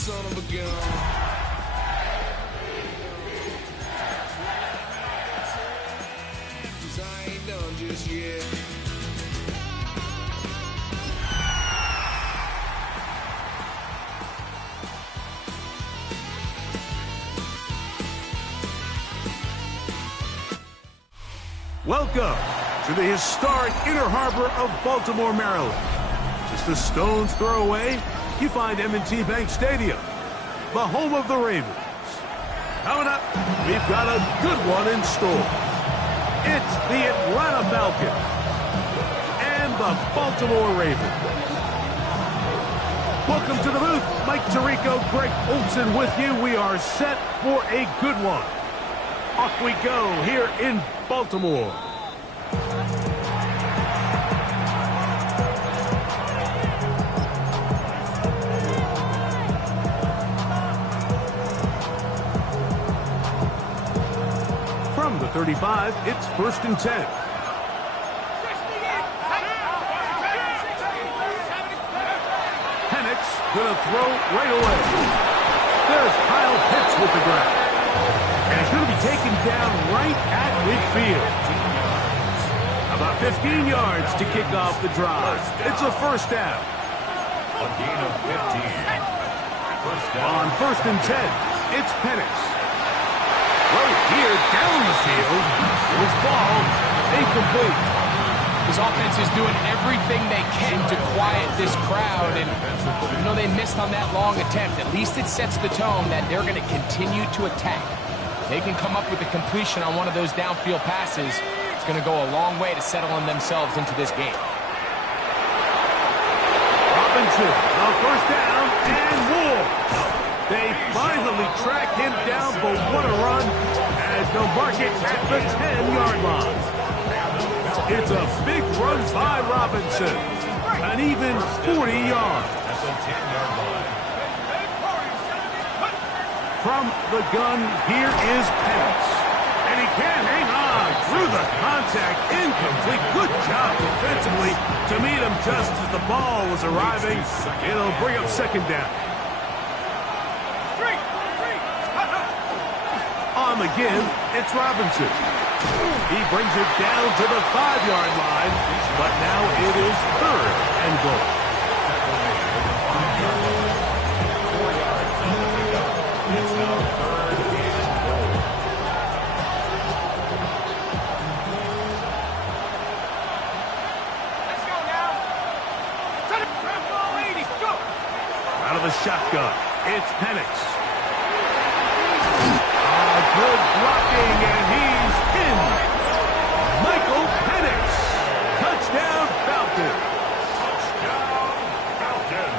son of a gun. Cause I ain't done just yet. Welcome to the historic Inner Harbor of Baltimore, Maryland. Just a stone's throw away, you find M&T Bank Stadium, the home of the Ravens. Coming up, we've got a good one in store. It's the Atlanta Falcons and the Baltimore Ravens. Welcome to the booth. Mike Tirico, Greg Olson with you. We are set for a good one. Off we go here in Baltimore. From the 35, it's 1st and 10. Penix gonna throw right away. There's Kyle Pitts with the grab. And it's going to be taken down right at midfield. About 15 yards to kick off the drive. It's a first down. A gain of 15. First down. On 1st and 10, it's Penix. Right here down the field. Will fall incomplete. His offense is doing everything they can to quiet this crowd, and you know they missed on that long attempt. At least it sets the tone that they're going to continue to attack. They can come up with a completion on one of those downfield passes. It's going to go a long way to settling themselves into this game. Robinson, a first down, and more. They finally track him down, but what a run as they'll mark it at the 10-yard line. It's a big run by Robinson, an even 40 yards. At the 10-yard line. From the gun, here is Penix. And he can't hang on through the contact. Incomplete. Good job defensively to meet him just as the ball was arriving. It'll bring up 2nd down. On the give, it's Robinson. He brings it down to the 5-yard line, but now it is 3rd and goal. It's now 3rd and goal. Let's go now. Out of the shotgun, it's Penix. Good blocking, and he's in. Michael Penix. Touchdown, Falcons. Touchdown, Falcons.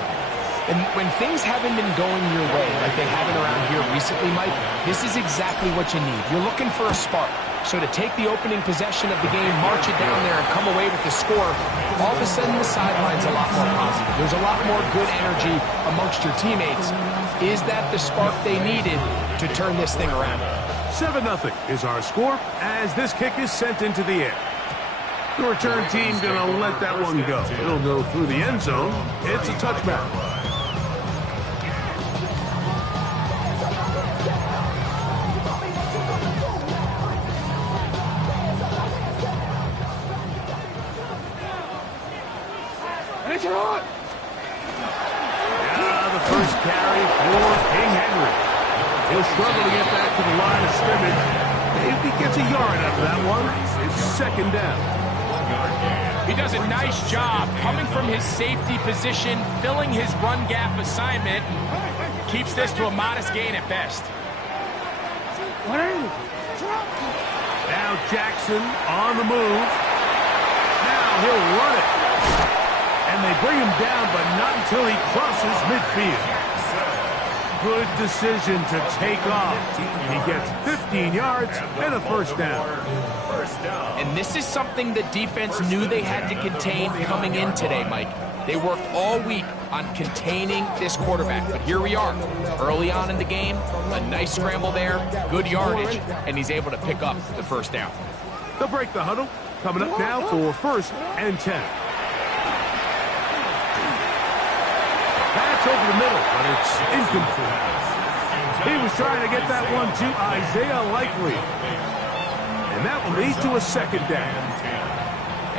And when things haven't been going your way like they haven't around here recently, Mike, this is exactly what you need. You're looking for a spark. So to take the opening possession of the game, march it down there, and come away with the score, all of a sudden the sideline's a lot more positive. There's a lot more good energy amongst your teammates. Is that the spark they needed to turn this thing around? 7-0 is our score as this kick is sent into the air. The return team gonna let that one go. It'll go through the end zone. It's a touchback. The first carry for King Henry. He'll struggle to get back to the line of scrimmage. If he gets a yard out of that one, it's 2nd down. He does a nice job coming from his safety position, filling his run gap assignment, keeps this to a modest gain at best. Now Jackson on the move. Now he'll run it. And they bring him down, but not until he crosses midfield. Good decision to take off. He gets 15 yards and a first down. And this is something the defense knew they had to contain coming in today, Mike. They worked all week on containing this quarterback, but here we are, early on in the game, a nice scramble there, good yardage, and he's able to pick up the first down. They'll break the huddle. Coming up now for 1st and 10. That's over the middle, but it's incomplete. He was trying to get that one to Isaiah Likely. And that will lead to a second down.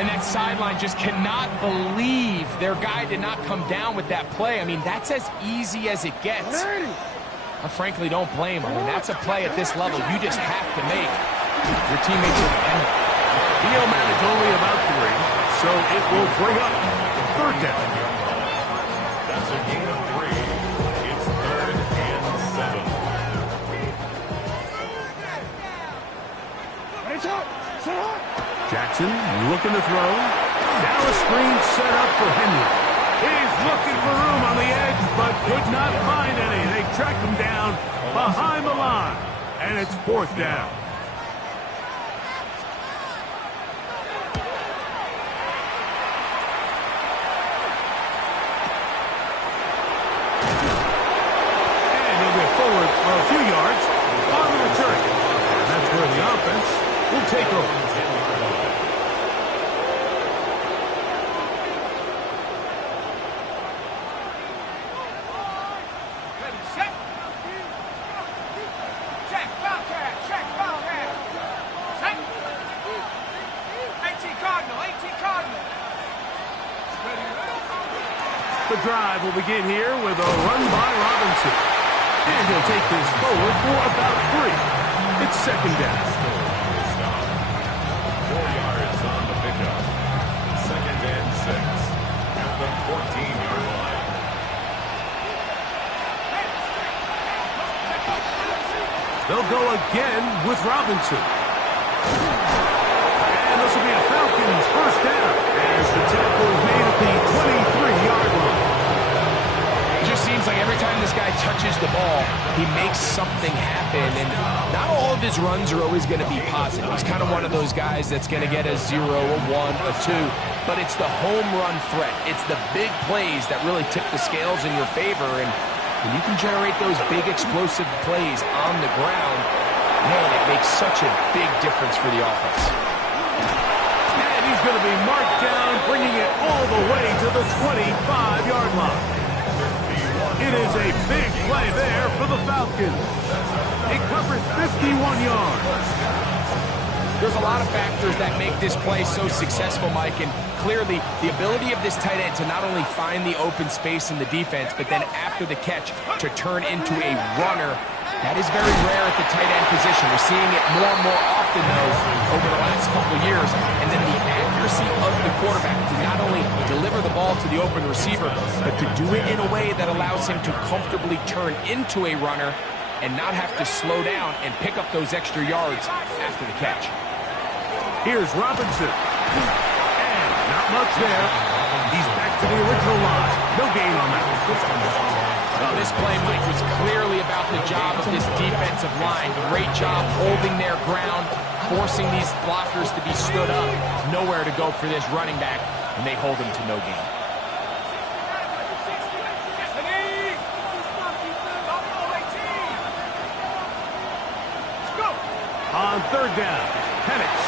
And that sideline just cannot believe their guy did not come down with that play. I mean, that's as easy as it gets. I frankly don't blame him. I mean, that's a play at this level you just have to make. Your teammates are dependent. He'll manage only about 3, so it will bring up third down. That's a gain of 3. It's 3rd and 7. Jackson looking to throw. Now a screen set up for Henry. He's looking for room on the edge, but could not find any. They track him down behind the line, and it's 4th down. And he'll get forward for a few yards on the return. And that's where the offense will take over. The drive will begin here with a run by Robinson. And he'll take this forward for about 3. It's second down. 4 yards on the pickup. 2nd and 6. At the 14-yard line. They'll go again with Robinson. And this will be a Falcons first down as the tackle is made at the 23-yard line. It just seems like every time this guy touches the ball, he makes something happen. And not all of his runs are always going to be positive. He's kind of one of those guys that's going to get a 0, a 1, a 2. But it's the home run threat. It's the big plays that really tip the scales in your favor. And when you can generate those big explosive plays on the ground, man, it makes such a big difference for the offense. And he's going to be marked down, bringing it all the way to the 25-yard line. It is a big play there for the Falcons. It covers 51 yards. There's a lot of factors that make this play so successful, Mike, and clearly the ability of this tight end to not only find the open space in the defense, but then after the catch to turn into a runner. That is very rare at the tight end position. We're seeing it more and more often, though, over the last couple of years. And then the accuracy of the quarterback to not only deliver the ball to the open receiver, but to do it in a way that allows him to comfortably turn into a runner and not have to slow down and pick up those extra yards after the catch. Here's Robinson. And not much there. He's back to the original line. No gain on that. Well, this play, Mike, was clearly about the job of this defensive line. Great job holding their ground, forcing these blockers to be stood up. Nowhere to go for this running back, and they hold him to no gain. On third down, Penix.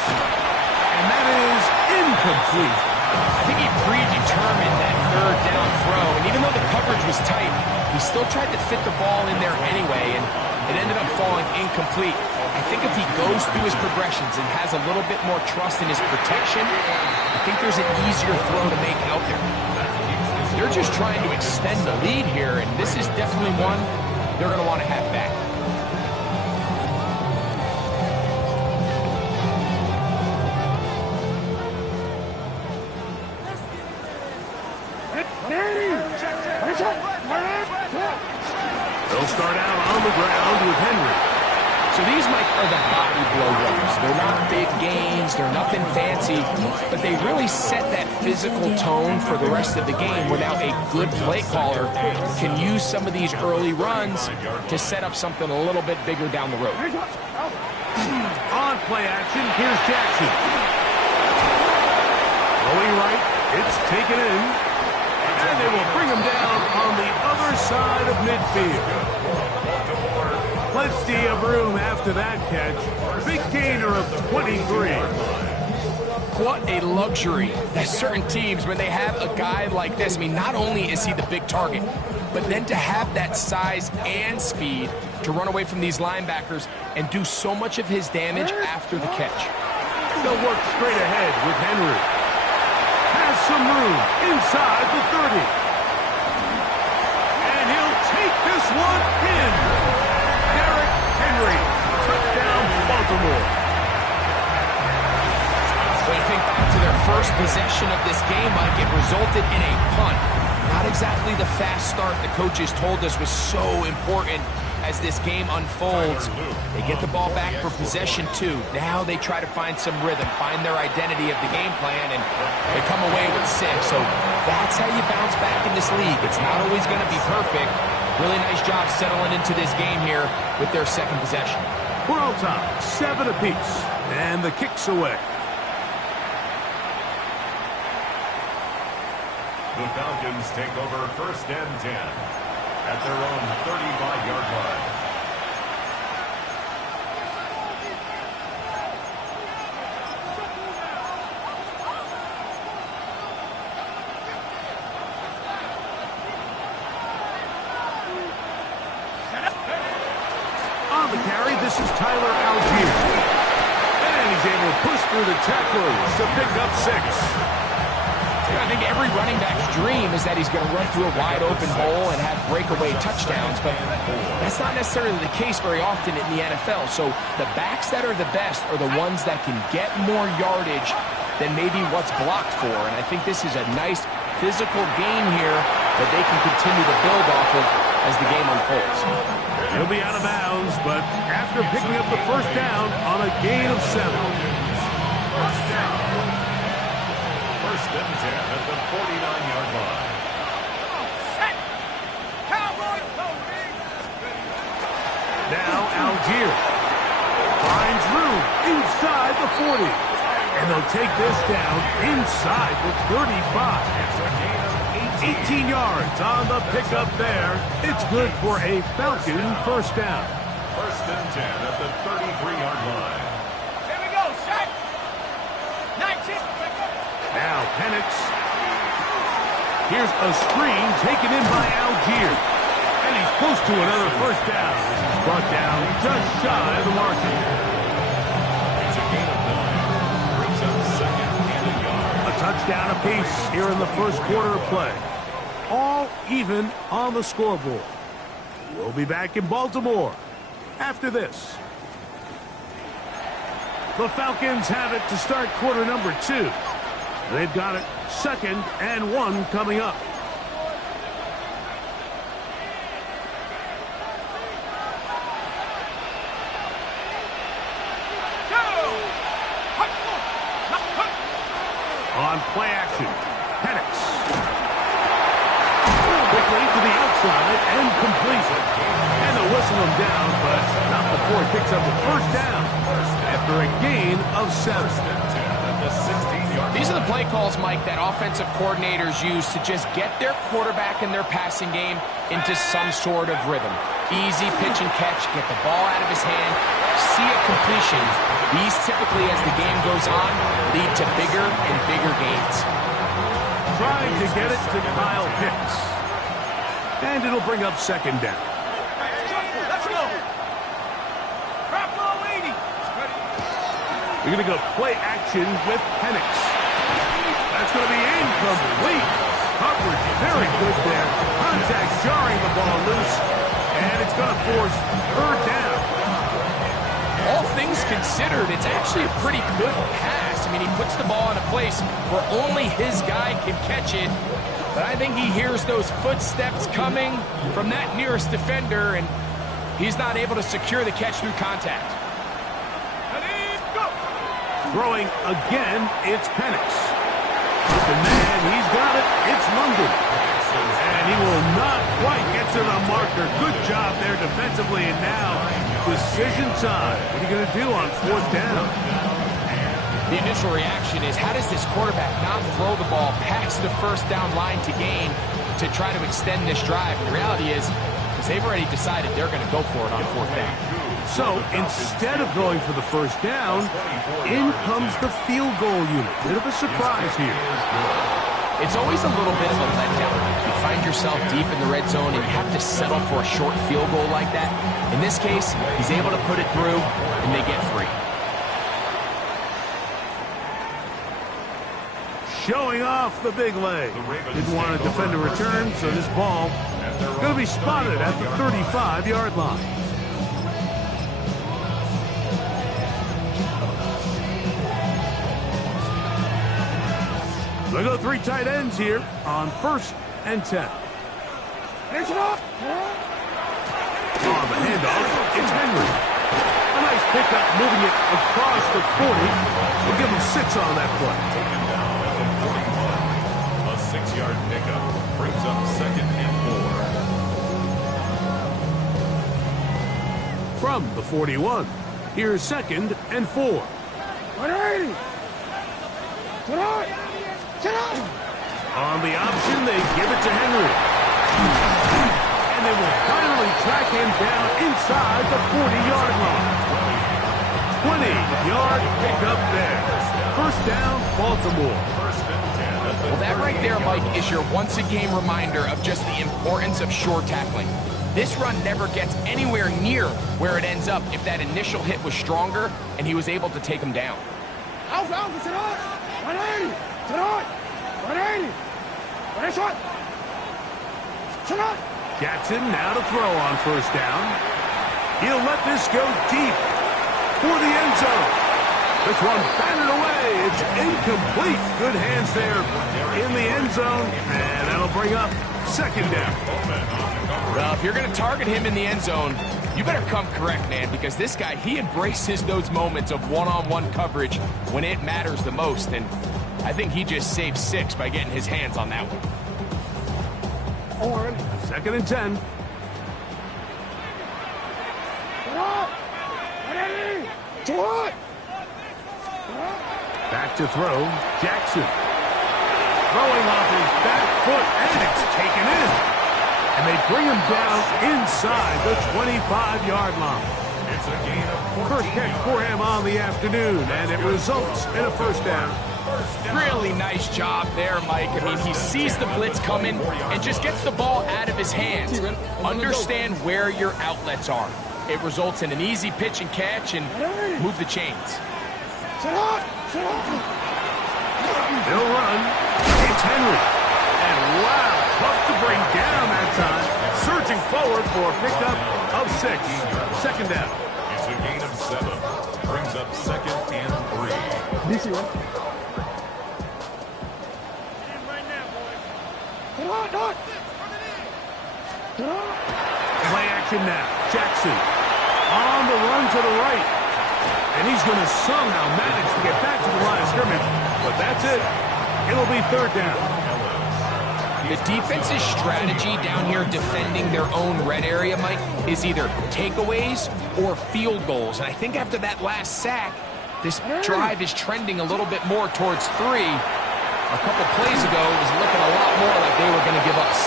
And that is incomplete. I think he predetermined that third down throw, and even though the coverage was tight, he still tried to fit the ball in there anyway, and it ended up falling incomplete. I think if he goes through his progressions and has a little bit more trust in his protection, I think there's an easier throw to make out there. They're just trying to extend the lead here, and this is definitely one they're going to want to have back. They'll start out on the ground with Henry. So these, Mike, are the body blow runs. They're not big gains, they're nothing fancy, but they really set that physical tone for the rest of the game where now a good play caller can use some of these early runs to set up something a little bit bigger down the road. On play action, here's Jackson. Going right, it's taken in. And they will bring him down on the other side of midfield. Plenty of room after that catch. Big gainer of 23. What a luxury that certain teams, when they have a guy like this, I mean, not only is he the big target, but then to have that size and speed to run away from these linebackers and do so much of his damage after the catch. They'll work straight ahead with Henry. Has some room inside the 30. And he'll take this one in. Derrick Henry, touchdown Baltimore. When you think back to their first possession of this game, Mike, it resulted in a punt. Not exactly the fast start the coaches told us was so important as this game unfolds. They get the ball back for possession 2. Now they try to find some rhythm, find their identity of the game plan, and they come away with 6. So that's how you bounce back in this league. It's not always going to be perfect. Really nice job settling into this game here with their second possession. We're all tied, 7 apiece, and the kick's away. The Falcons take over 1st and 10 at their own 35-yard line. On the carry, this is Tyler Algier. And he's able to push through the tacklers to pick up 6. I think every running back's dream is that he's going to run through a wide-open hole and have breakaway touchdowns, but that's not necessarily the case very often in the NFL. So the backs that are the best are the ones that can get more yardage than maybe what's blocked for, and I think this is a nice physical game here that they can continue to build off of as the game unfolds. He'll be out of bounds, but after picking up the first down on a gain of 7. First and 10 at the 49-yard line. Now Algier finds room inside the 40. And they'll take this down inside the 35. It's a gain of 18 yards on the pickup there. It's good for a Falcon first down. First and 10 at the 33-yard line. Here we go, set. 19. Now Penix. Here's a screen taken in by Algier. And he's close to another first down. This is brought down just shy of the marker. It's a gain of 9. Brings up 2nd and a yard. A touchdown apiece here in the first quarter of play. All even on the scoreboard. We'll be back in Baltimore after this. The Falcons have it to start quarter number 2. They've got it 2nd and 1 coming up. On play action, Penix. Quickly to the outside and completes it. And they'll whistle him down, but not before he picks up the first down after a gain of 7. These are the play calls, Mike, that offensive coordinators use to just get their quarterback and their passing game into some sort of rhythm. Easy pitch and catch, get the ball out of his hand, see a completion. These typically, as the game goes on, lead to bigger and bigger gains. Trying to get it to Kyle Pitts. And it'll bring up 2nd down. Let's go. Crap ball 80. We're going to go play action with Penix. That's going to be incomplete. Coverage very good there. Contact jarring the ball loose. And it's going to force 3rd down. All things considered, it's actually a pretty good pass. I mean, he puts the ball in a place where only his guy can catch it. But I think he hears those footsteps coming from that nearest defender, and he's not able to secure the catch through contact. Throwing again, it's Penix. The man, he's got it. It's London. And he will not quite get to the marker. Good job there defensively, and now decision time. What are you going to do on 4th down? The initial reaction is, how does this quarterback not throw the ball past the first down line to gain to try to extend this drive? And the reality is, the because they've already decided they're going to go for it on 4th down. So instead of going for the first down, in comes the field goal unit. Bit of a surprise here. It's always a little bit of a letdown. You find yourself deep in the red zone and you have to settle for a short field goal like that. In this case, he's able to put it through, and they get 3. Showing off the big leg. Didn't want to defend a return, so this ball going to be spotted at the 35-yard line. They go 3 tight ends here on 1st and 10. On the handoff, it's Henry. A nice pickup, moving it across the 40. We'll give him 6 on that play. A 6-yard pickup brings up 2nd and 4. From the 41, here's 2nd and 4. 180. On the option, they give it to Henry. And they will finally track him down inside the 40-yard line. 20-yard pickup there. 1st down, Baltimore. Well, that right there, Mike, is your once-a-game reminder of just the importance of short tackling. This run never gets anywhere near where it ends up if that initial hit was stronger and he was able to take him down. 180. 180. Jackson now to throw on 1st down. He'll let this go deep for the end zone. This one batted away. It's incomplete. Good hands there in the end zone. And that'll bring up 2nd down. Well, if you're going to target him in the end zone, you better come correct, man, because this guy, he embraces those moments of one-on-one coverage when it matters the most. And I think he just saved 6 by getting his hands on that one. 2nd and 10. Back to throw, Jackson. Throwing off his back foot, and it's taken in. And they bring him down inside the 25-yard line. It's a gain of 14 First catch for him on the afternoon, and it results in a 1st down. Really nice job there, Mike. I mean, he sees the blitz coming and just gets the ball out of his hands. Understand where your outlets are. It results in an easy pitch and catch and move the chains. They'll run. It's Henry. And wow, tough to bring down that time. Surging forward for a pickup of 6. 2nd down. It's a gain of 7. Brings up 2nd and 3. Play action now. Jackson on the run to the right. And he's going to somehow manage to get back to the line of scrimmage. But that's it. It'll be 3rd down. The defense's strategy down here defending their own red area, Mike, is either takeaways or field goals. And I think after that last sack, this drive is trending a little bit more towards 3. A couple plays ago, it was looking a lot more like they were going to give up 6.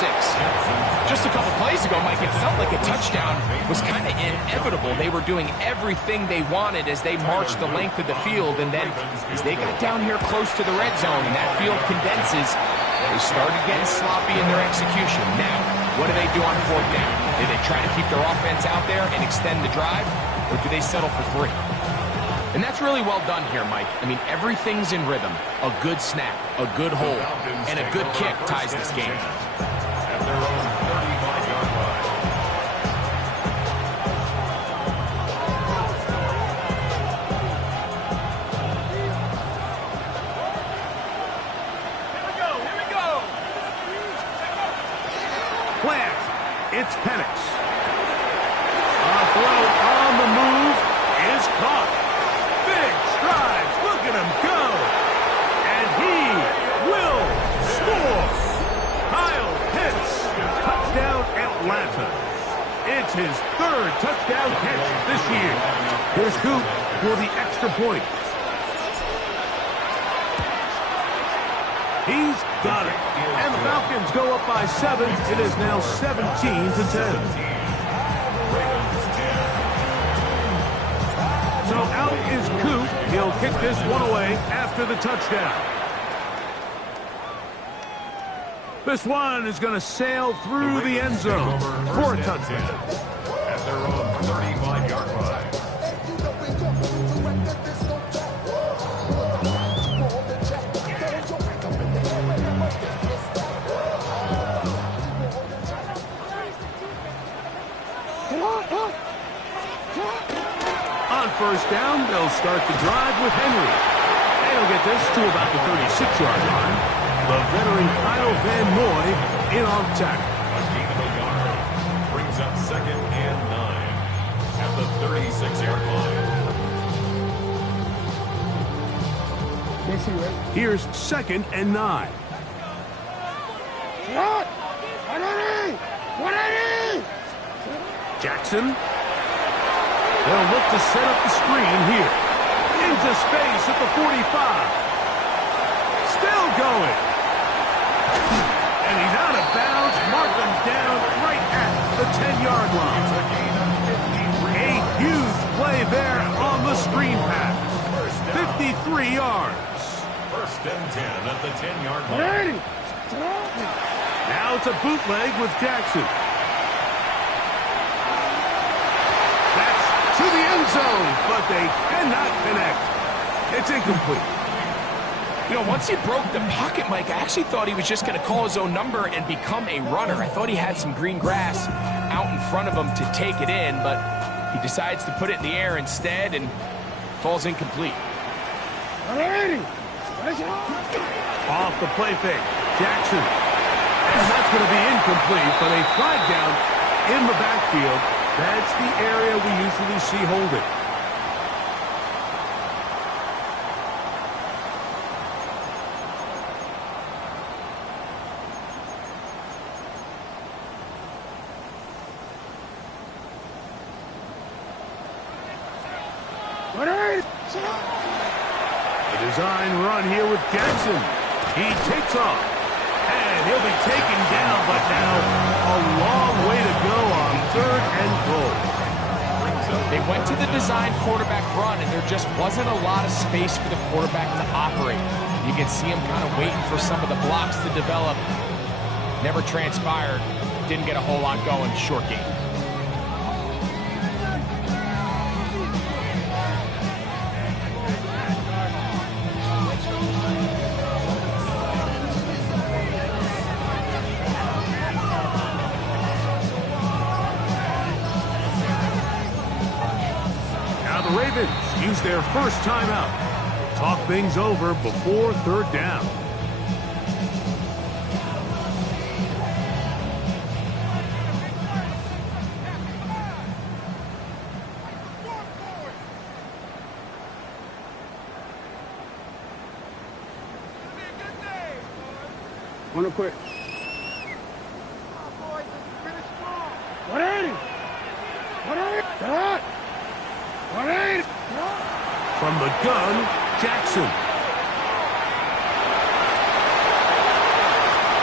Just a couple plays ago, Mike, it felt like a touchdown was kind of inevitable. They were doing everything they wanted as they marched the length of the field, and then as they got down here close to the red zone and that field condenses, they started getting sloppy in their execution. Now, what do they do on 4th down? Do they try to keep their offense out there and extend the drive, or do they settle for 3? And that's really well done here, Mike. I mean, everything's in rhythm. A good snap, a good hold, and a good kick ties this game. At their own 35-yard line. Here we go. Plant. It's Penix. A throw on the move is caught. Big strides. Look at him go. And he will score. Kyle Pitts. Touchdown Atlanta. It's his 3rd touchdown catch this year. Here's Coop for the extra point. He's got it. And the Falcons go up by 7. It is now 17-10. So out is Coop. He'll kick this one away after the touchdown. This one is going to sail through the end zone for a touchdown. At their own 35-yard line. On first down, they'll start the drive with Henry. And he'll get this to about the 36-yard line. The veteran Kyle Van Noy in on tackle. A gain of a yard. Brings up 2nd and 9 at the 36-yard line. Here's 2nd and 9. Jackson. They'll look to set up the screen here. Into space at the 45. Still going. And he's out of bounds. Mark him down right at the 10-yard line. A huge play there on the screen pass. 53 yards. 1st and 10 at the 10-yard line. Now it's a bootleg with Jackson. That's to the end zone, but they cannot connect. It's incomplete. You know, once he broke the pocket, Mike, I actually thought he was just going to call his own number and become a runner. I thought he had some green grass out in front of him to take it in, but he decides to put it in the air instead and falls incomplete. Off the play fake, Jackson. And that's going to be incomplete, but a flag down in the backfield. That's the area we usually see holding. The design run here with Jackson. He takes off. And he'll be taken down, but now a long way to go on 3rd and goal. They went to the design quarterback run, and there just wasn't a lot of space for the quarterback to operate. You can see him kind of waiting for some of the blocks to develop. Never transpired. Didn't get a whole lot going. Short game. The Ravens use their first timeout. Talk things over before 3rd down. Wanna quit? From the gun, Jackson.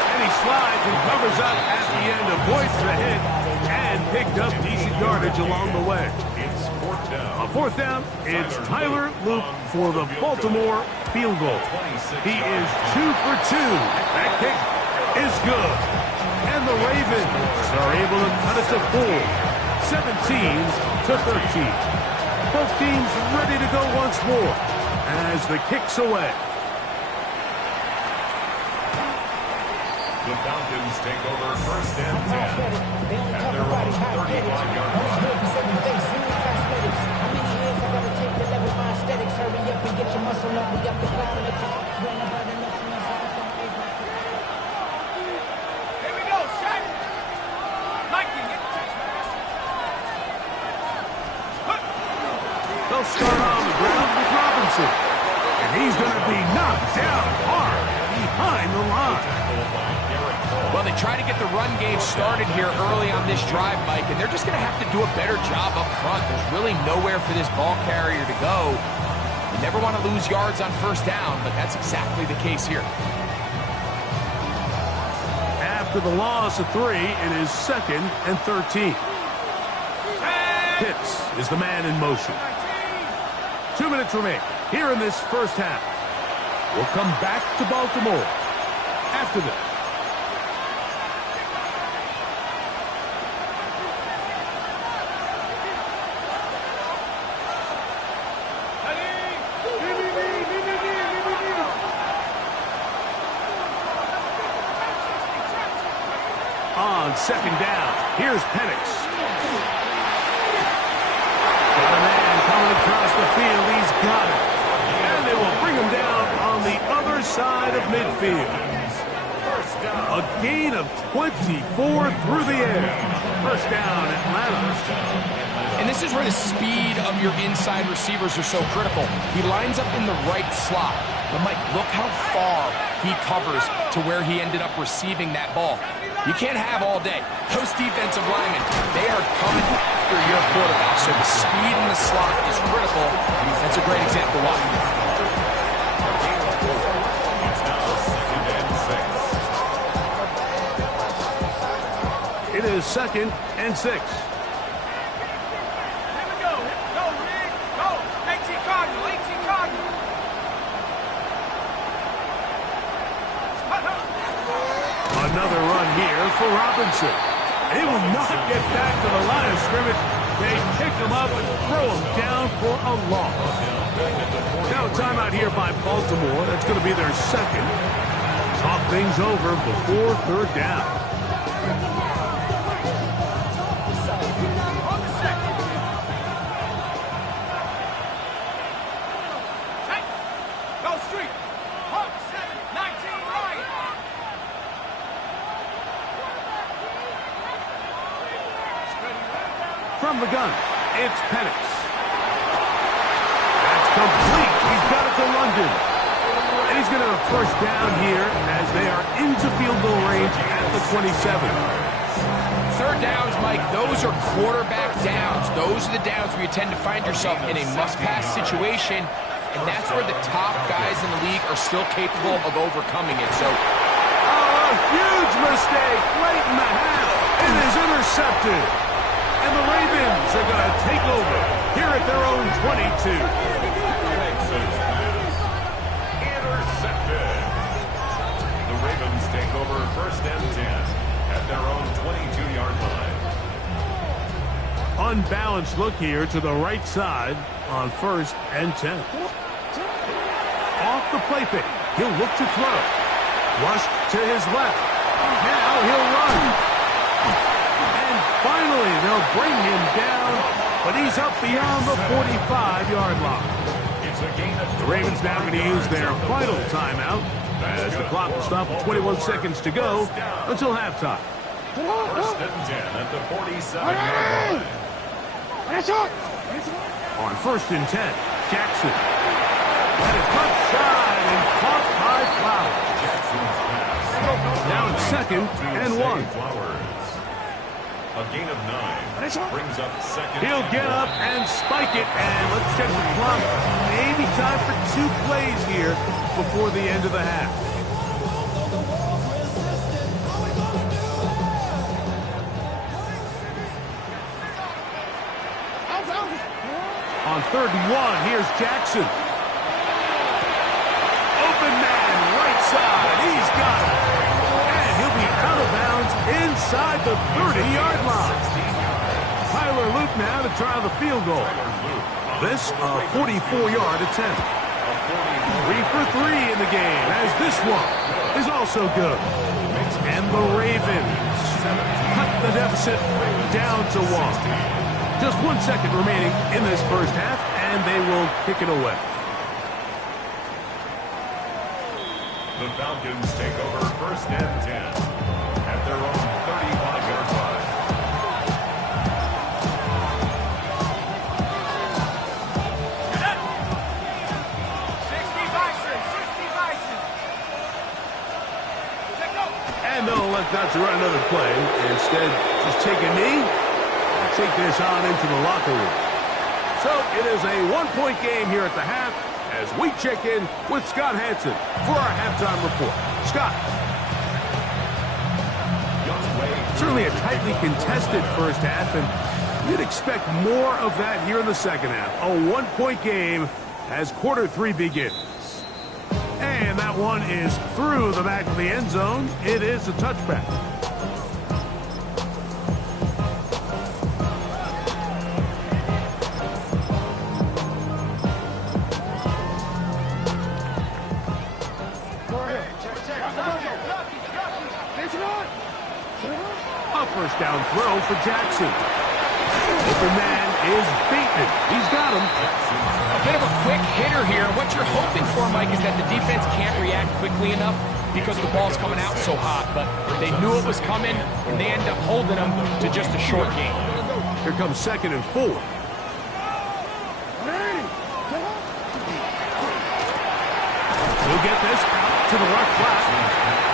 And he slides and covers up at the end, avoids the hit, and picked up decent yardage along the way. It's 4th down. On 4th down, it's Tyler Loop for the Baltimore field goal. He is 2 for 2. That kick is good. And the Ravens are able to cut it to 4, 17-13. Both teams ready to go once more as the kick's away. The Falcons take over 1st and 10 at their own 35-yard line. Here we go, shot. Mikey, get the touch. They'll start on the ground with Robinson. And he's going to be knocked down hard behind the line. Well, they try to get the run game started here early on this drive, Mike, and they're just going to have to do a better job up front. There's really nowhere for this ball carrier to go. You never want to lose yards on 1st down, but that's exactly the case here. After the loss of 3, it is 2nd and 13. Pitts is the man in motion. 2 minutes remain here in this first half. We'll come back to Baltimore after this. On second down, here's Penix. Got a man coming across the field. He's got it. And they will bring him down on the other side of midfield. A gain of 24 through the air. First down, Atlanta. And this is where the speed of your inside receivers are so critical. He lines up in the right slot. But, Mike, look how far he covers to where he ended up receiving that ball. You can't have all day. Those defensive linemen, they are coming after your quarterback. So the speed in the slot is critical. That's a great example why. It is 2nd and 6. Here we go. Go, Rick. Go. 18 Cardinal. 18 Cardinal. Another run here for Robinson. He will not get back to the line of scrimmage. They pick him up and throw him down for a loss. Now timeout here by Baltimore. That's going to be their second. Talk things over before third down. On the second. Hey. Go street. Hold 19 right. From the gun, it's Penix. That's complete. He's got it to London. And he's going to have a first down here as they are into field goal range at the 27. Third downs, Mike, those are quarterback downs. Those are the downs where you tend to find yourself in a must-pass situation, and that's where the top guys in the league are still capable of overcoming it. So, a huge mistake late in the half. It is intercepted. And the Ravens are going to take over here at their own 22. Intercepted. The Ravens take over 1st and 10 at their own 22-yard line. Unbalanced look here to the right side on 1st and 10. Off the play fake. He'll look to throw. Rushed to his left. Now he'll run. And finally, they'll bring him down, but he's up beyond the 45-yard line. The Ravens now going to use their final timeout as the clock will stop with 21 seconds to go until halftime. 1st and 10 at the 47-yard line. On 1st and 10, Jackson. That is left side and caught by Flowers. Jackson's pass. Now it's 2nd and 1. Flowers. A gain of 9 brings up 2nd. He'll get up and spike it, and let's check the clock. Maybe time for 2 plays here before the end of the half. On 3rd and 1, here's Jackson. Open man, right side. He's got it. And he'll be out of bounds inside the 30-yard line. Tyler Luke now to try the field goal. This a 44-yard attempt. 3 for 3 in the game, as this one is also good. And the Ravens cut the deficit down to 1. Just 1 second remaining in this first half, and they will kick it away. The Falcons take over 1st and 10 at their own 35-yard line. And they'll elect not to run another play. Instead, just take a knee and take this on into the locker room. So it is a 1-point game here at the half as we check in with Scott Hansen for our halftime report. Scott. Certainly a tightly contested first half, and you'd expect more of that here in the second half. A 1-point game as quarter 3 begins. And that one is through the back of the end zone. It is a touchback. A first down throw for Jackson. Open man is beaten. He's got him. A bit of a quick hitter here. What you're hoping for, Mike, is that the defense can't react quickly enough because the ball's coming out so hot. But they knew it was coming, and they end up holding them to just a short gain. Here comes 2nd and 4. He'll get this out to the left flat.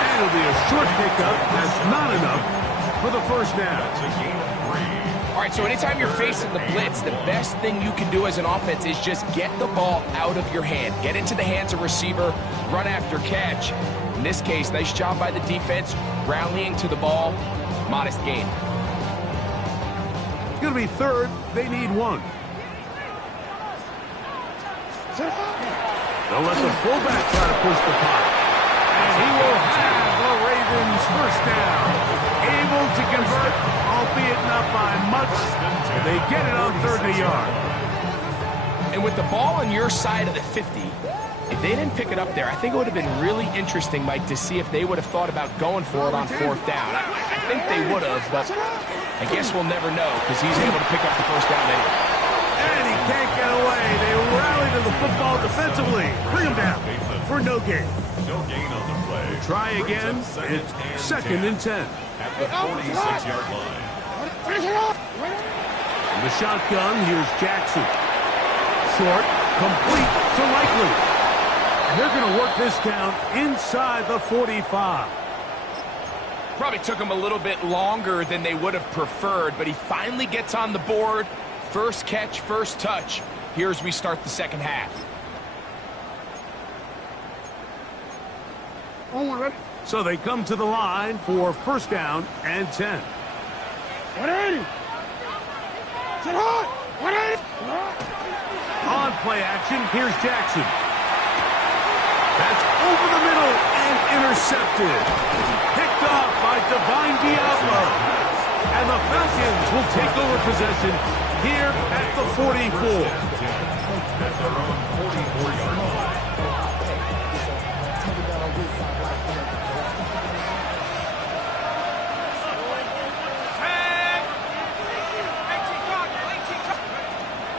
And it'll be a short pickup. That's not enough for the first down. All right, so anytime you're facing the blitz, the best thing you can do as an offense is just get the ball out of your hand. Get into the hands of receiver, run after catch. In this case, nice job by the defense, rallying to the ball. Modest gain. It's going to be 3rd. They need 1. They'll let the fullback try to push the pot. And he will have the Ravens first down. Able to convert, albeit not by much. They get it on 3rd and a yard. And with the ball on your side of the 50, if they didn't pick it up there, I think it would have been really interesting, Mike, to see if they would have thought about going for it on 4th down. I think they would have, but I guess we'll never know because he's able to pick up the first down anyway. And he can't get away. They rally to the football defensively. Bring him down for no gain. No gain on the play. Try again. It's 2nd and 10. At the 46-yard line. In the shotgun, here's Jackson. Short, complete to Likely. And they're going to work this down inside the 45. Probably took him a little bit longer than they would have preferred, but he finally gets on the board. First catch, first touch. Here as we start the second half. So they come to the line for first down and 10. On play action, here's Jackson. That's over the middle and intercepted. Picked off by Divine Diablo. And the Falcons will take over possession here at the 44. At their own 44-yard line.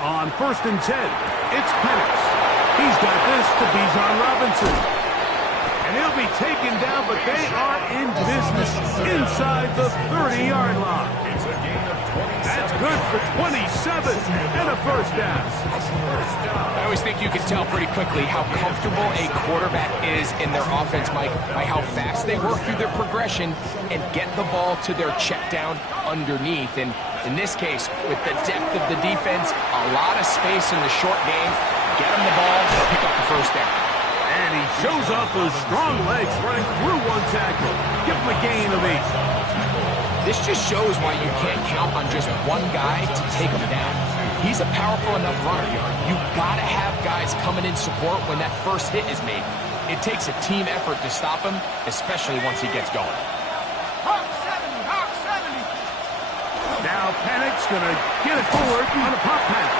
On 1st and 10, it's Penix. He's got this to Bijan Robinson. And he'll be taken down, but they are in business inside the 30-yard line. It's a gain of 27. That's good for 27 and a first down. I always think you can tell pretty quickly how comfortable a quarterback is in their offense, Mike, by how fast they work through their progression and get the ball to their check down underneath. And in this case, with the depth of the defense, a lot of space in the short game, get him the ball and pick up the first down. And he shows off those strong legs running through one tackle. Give him a gain of 8. This just shows why you can't count on just one guy to take him down. He's a powerful enough runner. You gotta have guys coming in support when that first hit is made. It takes a team effort to stop him, especially once he gets going. Hawk 70, Hawk 70. Now Penix gonna get it forward on a pop pass.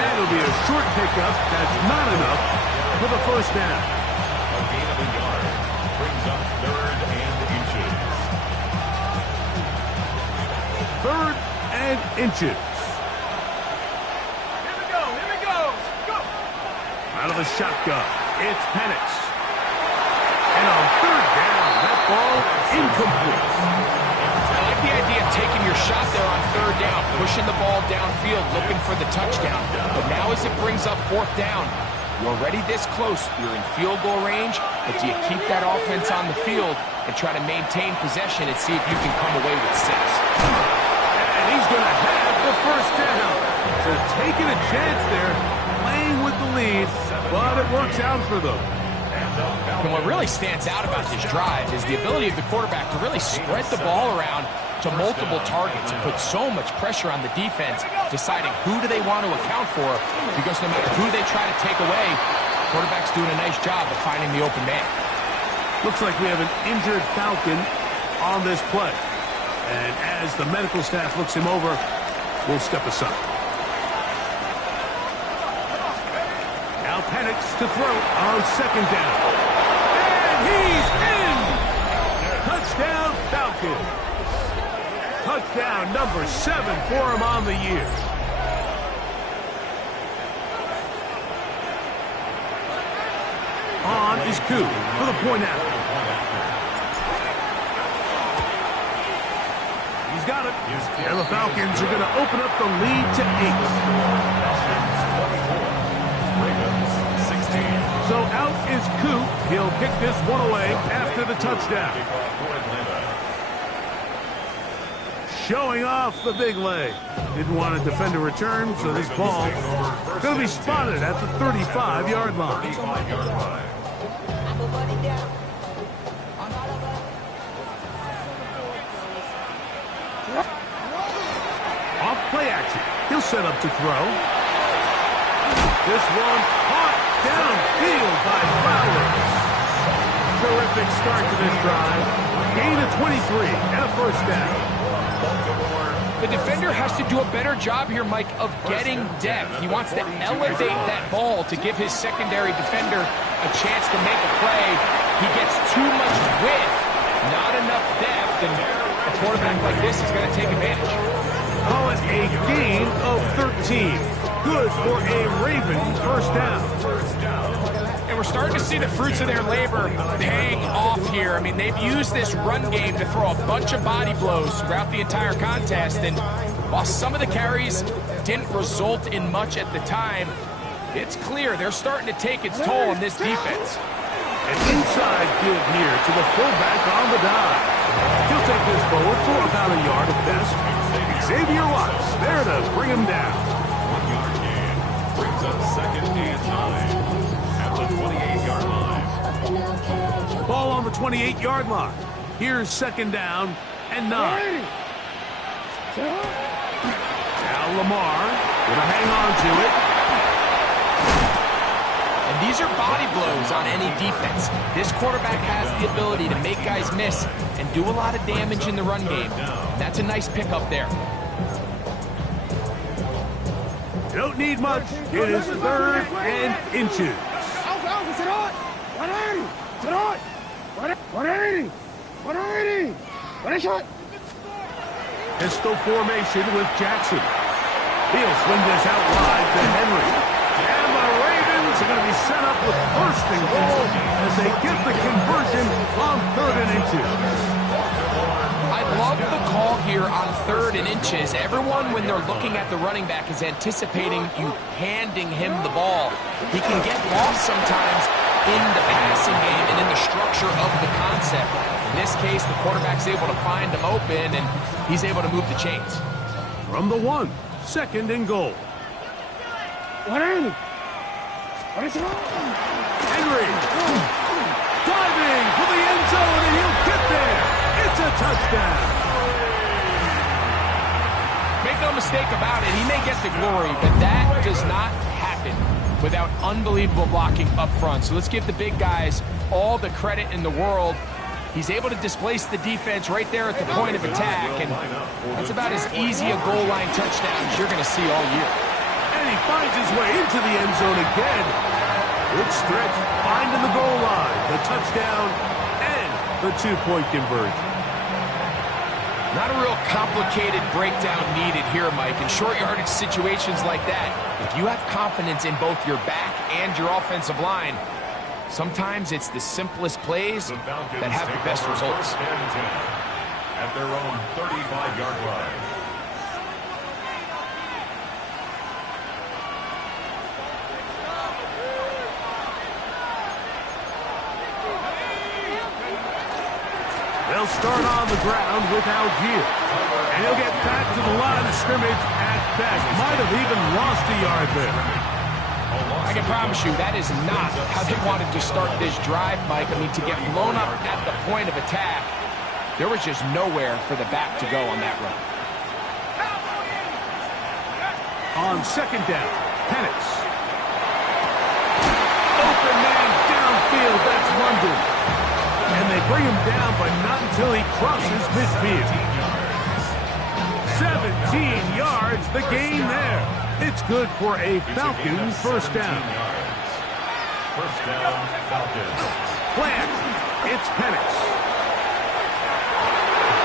That'll be a short pickup. That's not enough for the first down. A gain of a yard brings up 3rd and inches. 3rd and inches. Here we go, here we go. Go. Out of the shotgun, it's Penix. And on 3rd down, that ball incomplete. I like the idea of taking your shot there on 3rd down, pushing the ball downfield, looking for the touchdown. But now as it brings up 4th down, you're already this close. You're in field goal range, but do you keep that offense on the field and try to maintain possession and see if you can come away with 6? And he's going to have the first down. So taking a chance there, playing with the lead, but it works out for them. And what really stands out about this drive is the ability of the quarterback to really spread the ball around to multiple targets and put so much pressure on the defense, deciding who do they want to account for, because no matter who they try to take away, quarterback's doing a nice job of finding the open man. Looks like we have an injured Falcon on this play. And as the medical staff looks him over, we'll step aside. Now Penix to throw on second down. And he's in! Touchdown Falcon. Touchdown number 7 for him on the year. On is Koo for the point after. He's got it. And the Falcons are going to open up the lead to 8. So out is Koo. He'll kick this one away after the touchdown. Showing off the big leg. Didn't want to defend a return, so this ball going to be spotted at the 35-yard line. Off play action. He'll set up to throw. This one caught downfield by Fowler. Terrific start to this drive. Gain of 23 and a first down. The defender has to do a better job here, Mike, of getting depth. He wants to elevate that ball to give his secondary defender a chance to make a play. He gets too much width, not enough depth, and a quarterback like this is going to take advantage. Call it a gain of 13. Good for a Raven first down. And we're starting to see the fruits of their labor paying off here. I mean, they've used this run game to throw a bunch of body blows throughout the entire contest. And while some of the carries didn't result in much at the time, it's clear they're starting to take its toll on this defense. An inside give here to the fullback on the dive. He'll take this forward for about a yard at best. Xavier Watts there to bring him down. 1 yard gain. Brings up second and 9. The 28-yard line. Ball on the 28-yard line. Here's second down and 9. Now Lamar gonna hang on to it. And these are body blows on any defense. This quarterback has the ability to make guys miss and do a lot of damage in the run game. That's a nice pickup there. You don't need much. It is 3rd and inches. Pistol formation with Jackson. He'll swing this out wide to Henry. And the Ravens are going to be set up with 1st and goal as they get the conversion on 3rd and inches. I love the call here on 3rd and inches. Everyone, when they're looking at the running back, is anticipating you handing him the ball. He can get lost sometimes in the passing game and in the structure of the concept. In this case, the quarterback's able to find him open, and he's able to move the chains. From the 1, 2nd and goal. Henry diving for the end zone, and he'll get there. It's a touchdown. Make no mistake about it, he may get the glory, but that does not happen without unbelievable blocking up front. So let's give the big guys all the credit in the world. He's able to displace the defense right there at the point of attack, and that's about as easy a goal line touchdown as you're going to see all year. And he finds his way into the end zone again. Good stretch, finding the goal line, the touchdown, and the 2-point conversion. Not a real complicated breakdown needed here, Mike. In short yardage situations like that, if you have confidence in both your back and your offensive line, sometimes it's the simplest plays that have the best results. At their own 35-yard line. They'll start on the ground with Algier. And he'll get back to the line of scrimmage at best. Might have even lost a yard there. I can promise you that is not how they wanted to start this drive, Mike. I mean, to get blown up at the point of attack, There was just nowhere for the back to go on that run. On second down, Penix. Open man downfield, that's London. And they bring him down, but not until he crosses midfield. 17 yards, the gain there. It's good for a Falcon first down. First down, Falcons. Plant, it's Penix.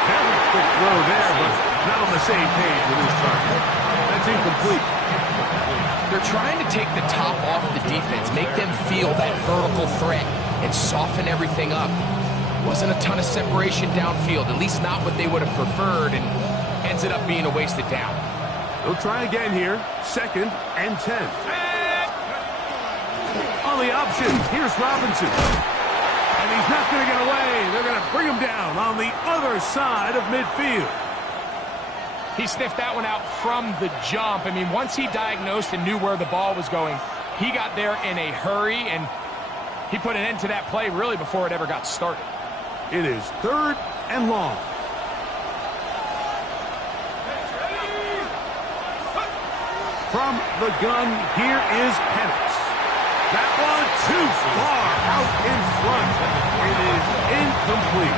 Very quick throw there, but not on the same page with his target. That's incomplete. They're trying to take the top off the defense, make them feel that vertical threat, and soften everything up. Wasn't a ton of separation downfield, at least not what they would have preferred, and ends it up being a wasted down. They'll try again here. Second and 10. On the option, here's Robinson. And he's not going to get away. They're going to bring him down on the other side of midfield. He sniffed that one out from the jump. I mean, once he diagnosed and knew where the ball was going, he got there in a hurry, and he put an end to that play really before it ever got started. It is third and long. From the gun, here is Penix. That one too far out in front. It is incomplete.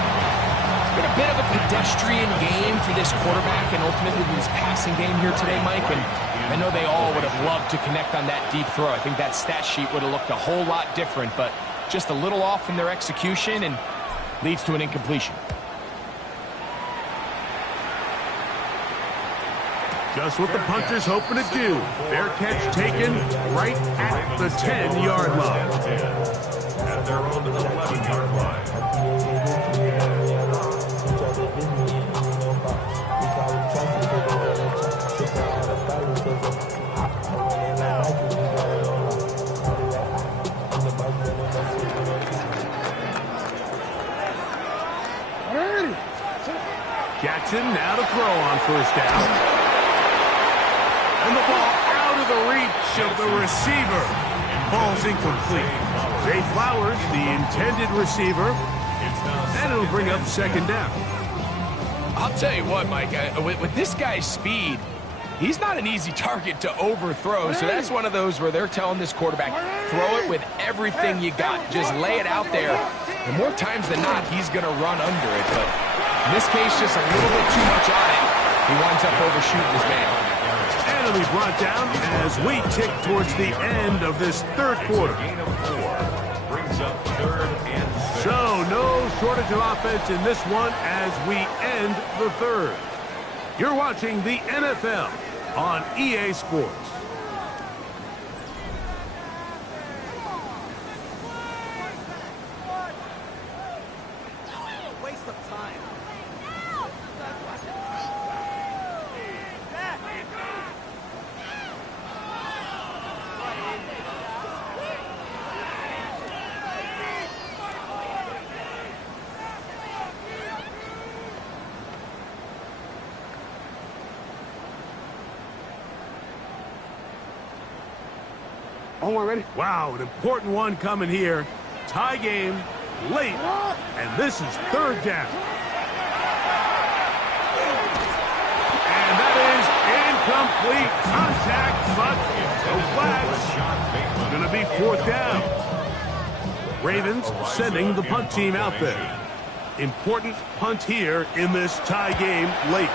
It's been a bit of a pedestrian game for this quarterback and ultimately this passing game here today, Mike. And I know they all would have loved to connect on that deep throw. I think that stat sheet would have looked a whole lot different, but just a little off in their execution and leads to an incompletion. Just what the punter's hoping to do. Fair catch taken right at the 10-yard line. At their own 11-yard line. Jackson now to throw on first down. And the ball out of the reach of the receiver. Ball's incomplete. Zay Flowers, the intended receiver. And it'll bring up second down. I'll tell you what, Mike, with this guy's speed, he's not an easy target to overthrow. So that's one of those where they're telling this quarterback, throw it with everything you got. Just lay it out there. And more times than not, he's going to run under it. But in this case, just a little bit too much on it. He winds up overshooting his man. And it'll be brought down as we tick towards the end of this third quarter. Gain of 4 brings up third and 6. So no shortage of offense in this one as we end the third. You're watching the NFL on EA Sports. Waste of time. Wow, an important one coming here. Tie game, late, and this is third down. And that is incomplete contact, but no flags. It's going to be fourth down. Ravens sending the punt team out there. Important punt here in this tie game late.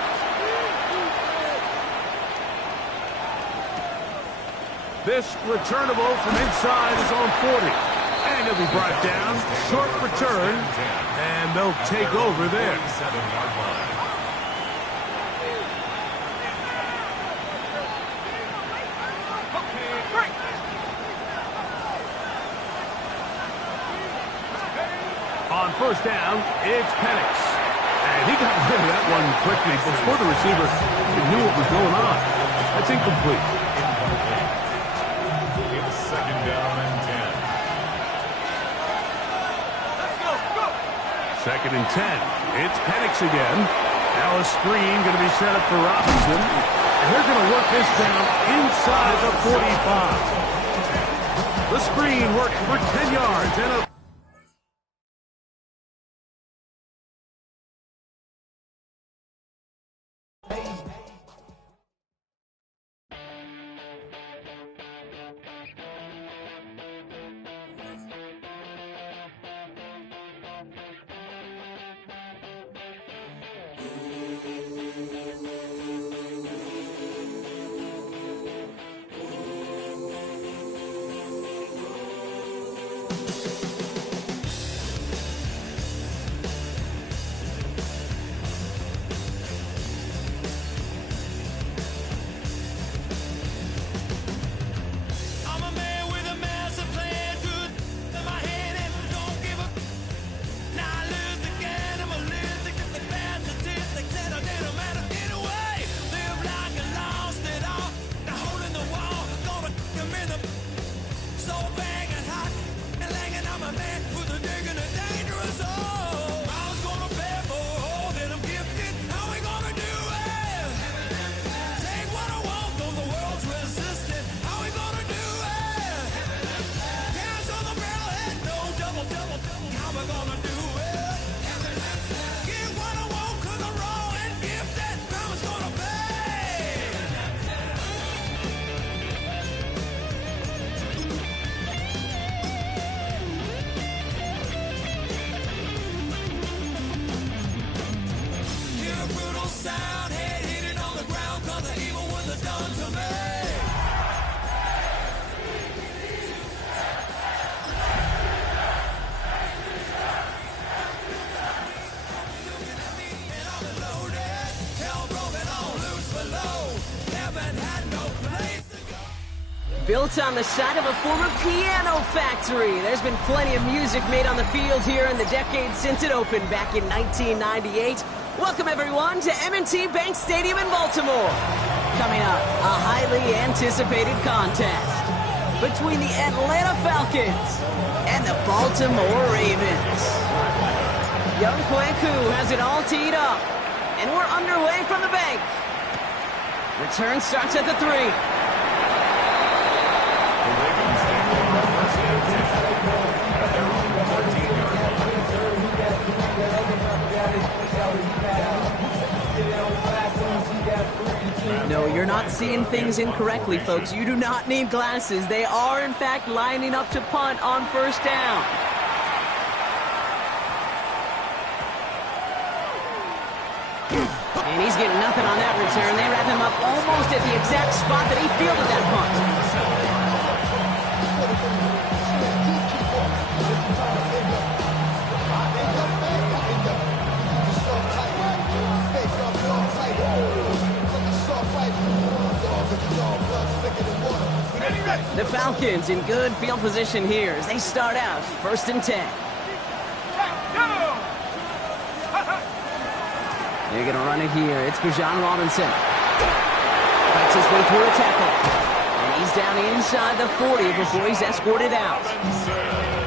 This returnable from inside is on 40. And he'll be brought down. Short return. And they'll take over there. 7-yard line. On first down, it's Penix. And he got rid of that one quickly before the receiver knew what was going on. That's incomplete. Second down and 10. Let's go. Second and 10. It's Penix again. Now a screen going to be set up for Robinson. And they're going to work this down inside the 45. The screen works for 10 yards and a Built on the site of a former piano factory, there's been plenty of music made on the field here in the decades since it opened back in 1998. Welcome, everyone, to M&T Bank Stadium in Baltimore. Coming up, a highly anticipated contest between the Atlanta Falcons and the Baltimore Ravens. Young Kwanku has it all teed up, and we're underway from the bank. Return starts at the 3. No, you're not seeing things incorrectly, folks. You do not need glasses. They are, in fact, lining up to punt on first down. And he's getting nothing on that return. They wrap him up almost at the exact spot that he fielded that punt. The Falcons in good field position here as they start out 1st and 10. They're going to run it here. It's Bijan Robinson. Fights his way through a tackle. And he's down inside the 40 before he's escorted out.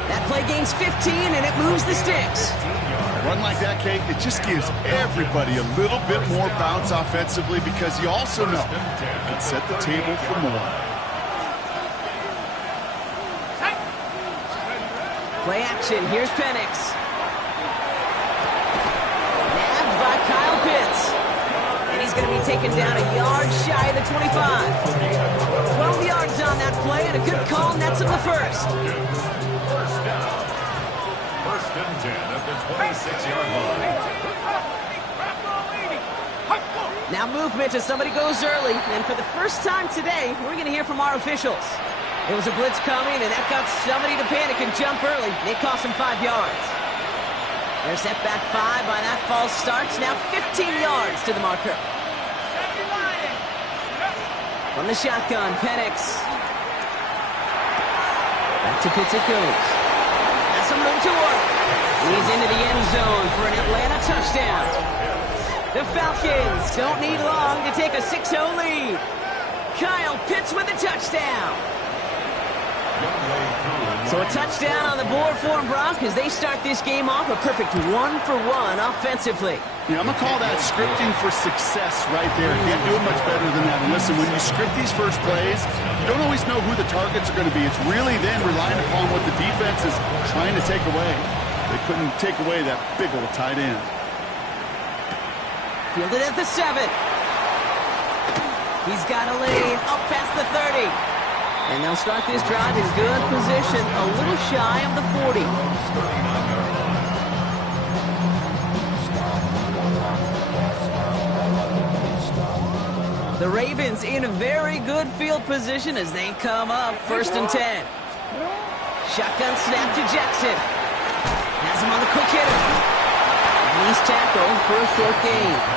That play gains 15 and it moves the sticks. A run like that, Kate, it just gives everybody a little bit more bounce offensively because you also know it can set the table for more. Play action. Here's Penix. Nabbed by Kyle Pitts. And he's going to be taken down a yard shy of the 25. 12 yards on that play and a good call nets him the first. First down. 1st and 10 at the 26-yard line. Now movement as somebody goes early. And for the first time today, we're going to hear from our officials. It was a blitz coming, and that got somebody to panic and jump early. It cost him 5 yards. They're set back 5 by that false start. Now 15 yards to the marker. From the shotgun, Penix. Back to Pitts it goes. Has some room to work. He's into the end zone for an Atlanta touchdown. The Falcons don't need long to take a 6-0 lead. Kyle Pitts with a touchdown. So a touchdown on the board for them, Brock, as they start this game off a perfect 1-for-1 offensively. Yeah, I'm going to call that scripting for success right there. Can't do it much better than that. And listen, when you script these first plays, you don't always know who the targets are going to be. It's really then relying upon what the defense is trying to take away. They couldn't take away that big old tight end. Fielded at the 7. He's got a lane up past the 30. And they'll start this drive in good position, a little shy of the 40. The Ravens in a very good field position as they come up 1st and 10. Shotgun snap to Jackson. Has him on the quick hitter. And he's tackled for a short gain.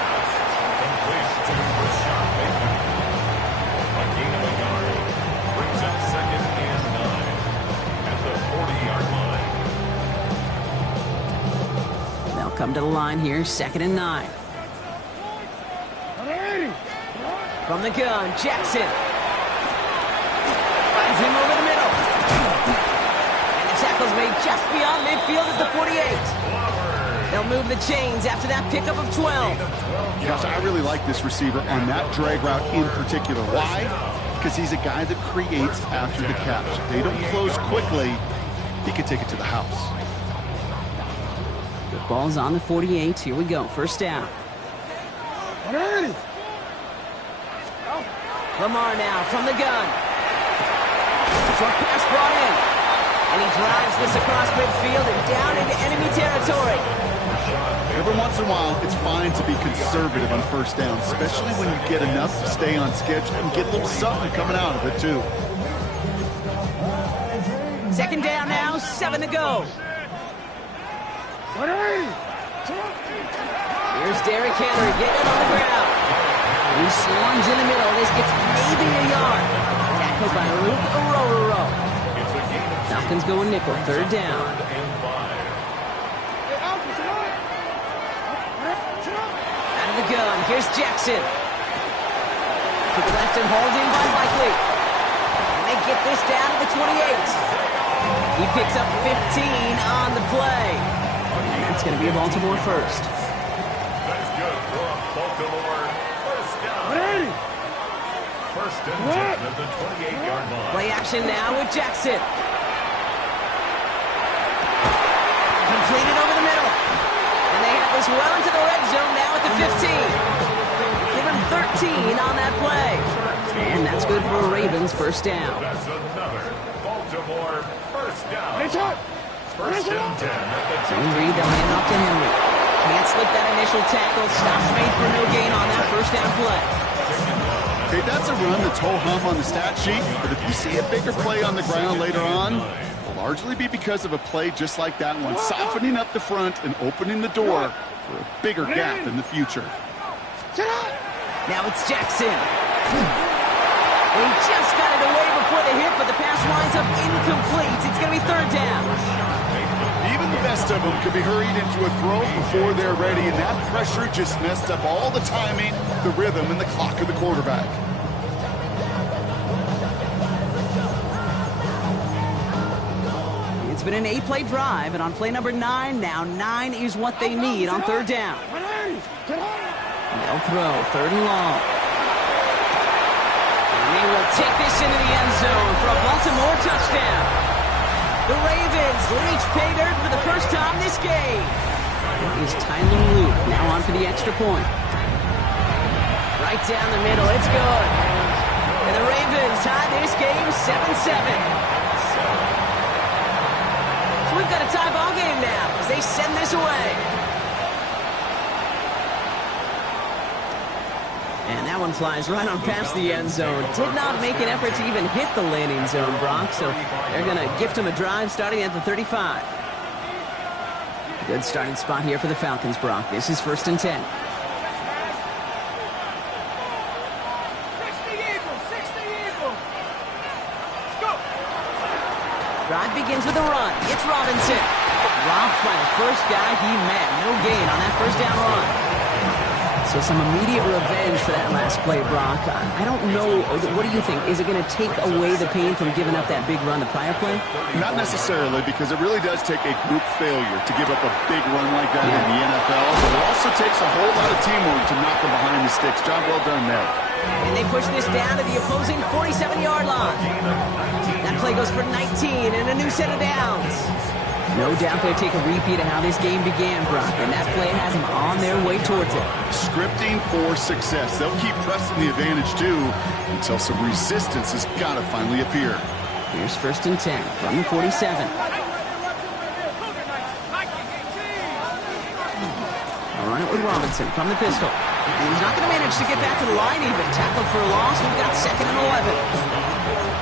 Come to the line here, 2nd and 9. From the gun, Jackson. Finds him over the middle. And the tackle's made just beyond midfield at the 48. They'll move the chains after that pickup of 12. Gosh, I really like this receiver on that drag route in particular. Why? Because he's a guy that creates after the catch. If they don't close quickly, he can take it to the house. Ball's on the 48. Here we go. 1st down. Lamar now from the gun. Short pass brought in. And he drives this across midfield and down into enemy territory. Every once in a while, it's fine to be conservative on 1st down, especially when you get enough to stay on schedule and get a little something coming out of it, too. 2nd down now, 7 to go. Here's Derrick Henry getting it on the ground. He swarms in the middle. This gets maybe a yard. tackled by Luke Arororo. It's a gain of Falcons going nickel, third down. 3rd and 5. Out of the gun, here's Jackson. To the left and hauled in by Likely. And they get this down to the 28. He picks up 15 on the play. And that's going to be a Baltimore first. That's good for a Baltimore first down. First and 10 at the 28-yard line. Play action now with Jackson. Completed over the middle. And they have this well into the red zone now at the 15. Give him 13 on that play. And that's good for a Ravens first down. That's another Baltimore first down. First and 10 at the Zone read, they'll hand off to Henry. Can't slip that initial tackle. Stops made for no gain on that first down play. Okay, that's a run that's ho-hum on the stat sheet, but if you see a bigger play on the ground later on, it'll largely be because of a play just like that one, softening up the front and opening the door for a bigger gap in the future. Now it's Jackson. He just got it away before the hit, but the pass winds up incomplete. It's going to be third down. Even the best of them could be hurried into a throw before they're ready, and that pressure just messed up all the timing, the rhythm, and the clock of the quarterback. It's been an 8-play drive, and on play number 9, now 9 is what they need on third down. They'll throw, third and long. And they will take this into the end zone for a Baltimore touchdown. The Ravens reach pay dirt for the first time this game. Here's Tyler Luke now on for the extra point. Right down the middle, it's good. And the Ravens tie this game 7-7. So we've got a tie ball game now as they send this away. And that one flies right on past the end zone. Did not make an effort to even hit the landing zone, Brock, so they're going to gift him a drive starting at the 35. Good starting spot here for the Falcons, Brock. This is first and 10. 60 Eagles, 60 Eagles. Let's go. Drive begins with a run. It's Robinson. Robbed by the first guy he met. No gain on that first down run. So some immediate revenge for that last play, Brock. I don't know. What do you think? Is it going to take away the pain from giving up that big run the prior play? Not necessarily, because it really does take a group failure to give up a big run like that in the NFL. But it also takes a whole lot of teamwork to knock them behind the sticks. Job well done there. And they push this down to the opposing 47-yard line. That play goes for 19 and a new set of downs. No doubt they'll take a repeat of how this game began, Brock, and that play has them on their way towards it. Scripting for success. They'll keep pressing the advantage, too, until some resistance has got to finally appear. Here's first and 10 from the 47. I'll run it with Robinson from the pistol. And he's not going to manage to get back to the line even. Tackled for a loss. We've got second and 11.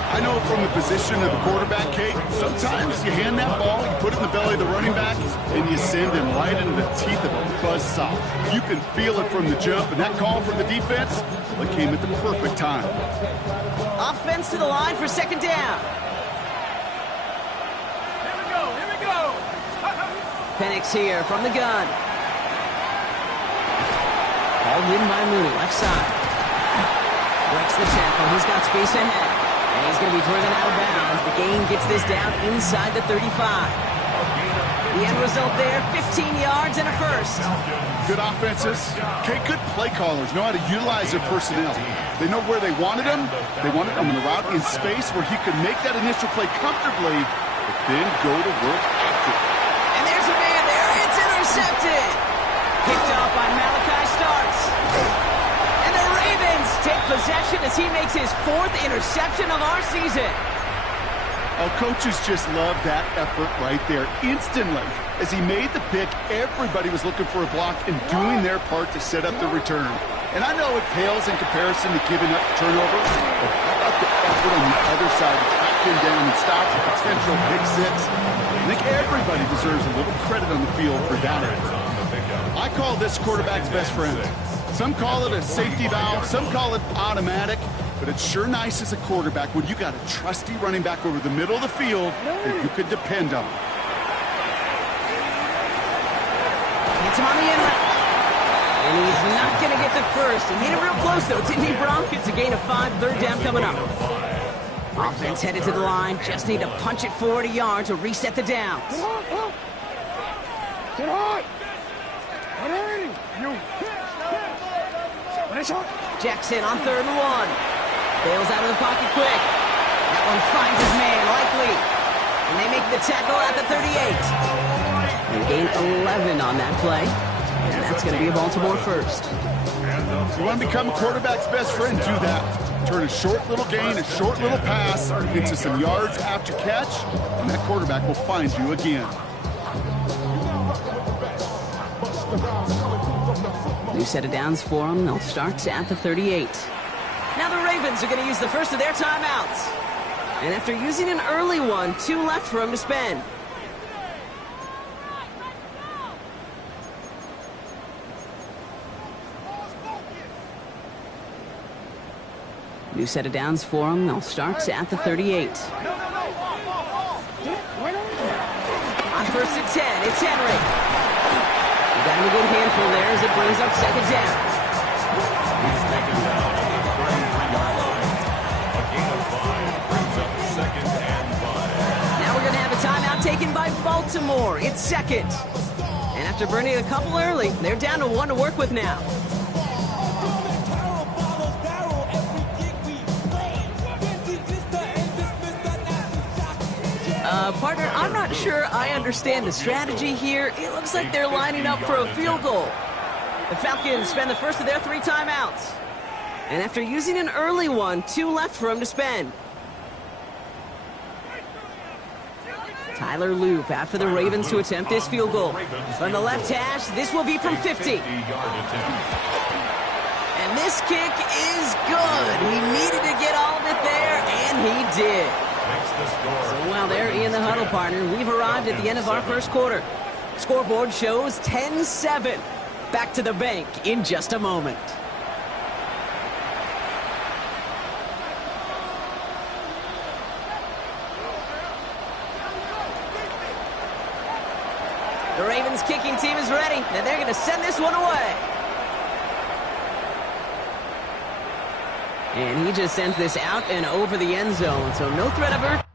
I know from the position of the quarterback, Kate, sometimes you hand that ball, you put it in the belly of the running back, and you send him right into the teeth of a buzzsaw. You can feel it from the jump, and that call from the defense, it came at the perfect time. Offense to the line for second down. Here we go, here we go. Penix here from the gun. Hauled in by Mooney, left side. Breaks the tackle, he's got space ahead. And he's going to be driven out of bounds. The gain gets this down inside the 35. The end result there, 15 yards and a first. Good offenses. Okay, good play callers know how to utilize their personnel. They know where they wanted him. They wanted him in the route in space where he could make that initial play comfortably, but then go to work after it. And there's a man there. It's intercepted. Picked up by Malachi Starks. And the Ravens take possession as he makes his 4th interception of our season. Oh, coaches just love that effort right there. Instantly, as he made the pick, everybody was looking for a block and doing their part to set up the return. And I know it pales in comparison to giving up the turnover, but how about the effort on the other side to track him down and stop the potential pick six? I think everybody deserves a little credit on the field for that effort. I call this quarterback's best friend. Some call it a safety valve, some call it automatic. but it's sure nice as a quarterback when you got a trusty running back over the middle of the field that you could depend on. Hits him on the inlet. And he's not going to get the first. He made it real close, though, didn't he, Bronk? It's a gain of 5, third down coming up. Offense headed to the line. Just need to punch it forward a yard to reset the downs. Get hot! Jackson on 3rd and 1. Bails out of the pocket quick. That one finds his man, likely. And they make the tackle at the 38. They gain 11 on that play. And that's going to be a Baltimore first. You want to become a quarterback's best friend, do that. Turn a short little gain, a short little pass into some yards after catch, and that quarterback will find you again. New set of downs for them. They'll start at the 38. Now the Ravens are going to use the first of their timeouts. And after using an early one, 2 left for them to spend. New set of downs for them. They'll start at the 38. On 1st and 10, it's Henry. He got him a good handful there as it brings up 2nd down. Now we're going to have a timeout taken by Baltimore. It's 2nd. And after burning a couple early, they're down to 1 to work with now. Partner, I'm not sure I understand the strategy here. It looks like they're lining up for a field goal. The Falcons spend the first of their 3 timeouts. And after using an early one, 2 left for them to spend. Tyler Loop after the Ravens to attempt this field goal. From the left hash, this will be from 50. And this kick is good. He needed to get all of it there, and he did. So while they're in the huddle, partner, we've arrived at the end of our first quarter. Scoreboard shows 10-7. Back to the bank in just a moment. The Ravens kicking team is ready, and they're going to send this one away. And he just sends this out and over the end zone, so no threat of